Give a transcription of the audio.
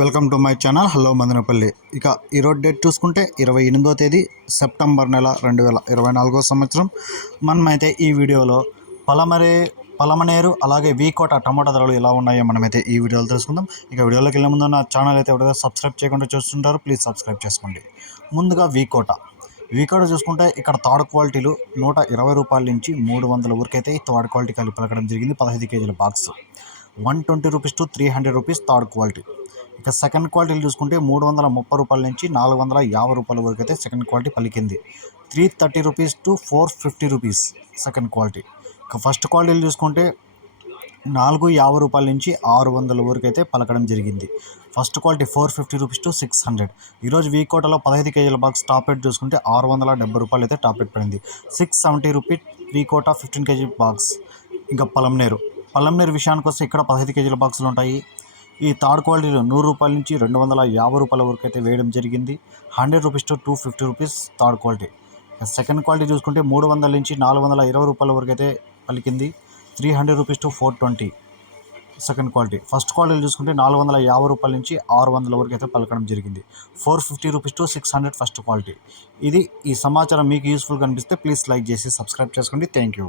Welcome to my channel. Hello Madanapalle. ఇక ఈరోజు date చూసుకుంటే ఇరవై ఎనిమిదో తేదీ సెప్టెంబర్ నెల రెండు వేల ఇరవై నాలుగో సంవత్సరం. మనమైతే ఈ వీడియోలో పలమరే పలమనేరు అలాగే వీకోట టమాటా ధరలు ఎలా ఉన్నాయో మనమైతే ఈ వీడియోలో తెలుసుకుందాం. ఇక వీడియోలోకి వెళ్ళే ముందు నా ఛానల్ అయితే ఎవరైతే సబ్స్క్రైబ్ చేయకుండా చూస్తుంటారో ప్లీజ్ సబ్స్క్రైబ్ చేసుకోండి. ముందుగా వీకోట. వీకోట చూసుకుంటే ఇక్కడ థర్డ్ క్వాలిటీలు నూట ఇరవై రూపాయల నుంచి మూడు వందల వరకైతే ఈ థర్డ్ క్వాలిటీ కలిపి పలకడం జరిగింది. పదహైదు కేజీల box. One twenty rupees to three hundred rupees third quality. ఇక సెకండ్ క్వాలిటీలు చూసుకుంటే మూడు వందల ముప్పై రూపాయల నుంచి నాలుగు వందల యాభై రూపాయల వరకు అయితే సెకండ్ క్వాలిటీ పలికింది. Three thirty rupees to four fifty rupees second quality. ఇక ఫస్ట్ క్వాలిటీలు చూసుకుంటే నాలుగు యాభై రూపాయల నుంచి ఆరు వందల వరకు అయితే పలకడం జరిగింది. First quality four fifty rupees to six hundred. ఈరోజు వీక్ కోటలో పదహైదు కేజీల బాక్స్ టాప్ రేట్ చూసుకుంటే ఆరు వందల డెబ్బై రూపాయలు అయితే టాప్ రేట్ పడింది. Six seventy rupee V Kota fifteen KG box. ఇంకా పలంనేరు పలంనేరు విషయానికి వస్తే ఇక్కడ పదహైదు కేజీల బాక్సులు ఉంటాయి. ఈ థర్డ్ క్వాలిటీలో నూరు రూపాయల నుంచి రెండు వందల యాభై రూపాయల వరకు అయితే వేయడం జరిగింది. Hundred rupees to two fifty rupees third quality. Second quality చూసుకుంటే మూడు వందల నుంచి నాలుగు వందల ఇరవై రూపాయల వరకు అయితే పలికింది. Three hundred rupees to four twenty second quality. First quality చూసుకుంటే నాలుగు వందల యాభై రూపాయల నుంచి ఆరు వందల వరకు అయితే పలకడం జరిగింది. Four fifty rupees to six hundred first quality. ఇది ఈ సమాచారం మీకు యూస్ఫుల్ కనిపిస్తే ప్లీజ్ లైక్ చేసి సబ్స్క్రైబ్ చేసుకోండి. Thank you.